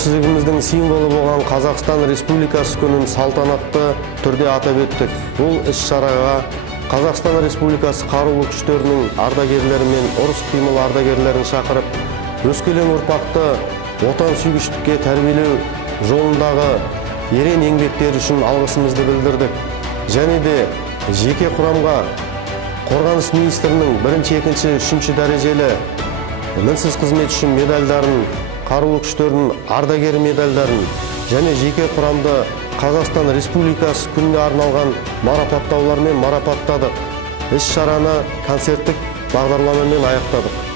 тәуелсіздігіміздің символы болған Қазақстан Республикасы күнін салтанатты түрде атап өттік. Бұл іс-шараға Қазақстан Республикасы қарулы күштерінің ардагерлері мен ұрыс қимыл ардагерлерін шақырып, өскелең ұрпақты отансүйгіштікке тәрбиелеу жолындағы ерен еңбектері үшін алғысымызды білдірдік. Және де жеке құрамға Қорғаныс министрінің 1-ші, 2-ші, 3-ші дәрежелі мінсіз қызмет үшін медальдарын, қарулы күштердің ардагері медальдарын және жеке құрамды Қазақстан Республикасы күніне арналған марапаттаулармен марапаттадық. Іс-шараны концерттік бағдарламамен аяқтадық.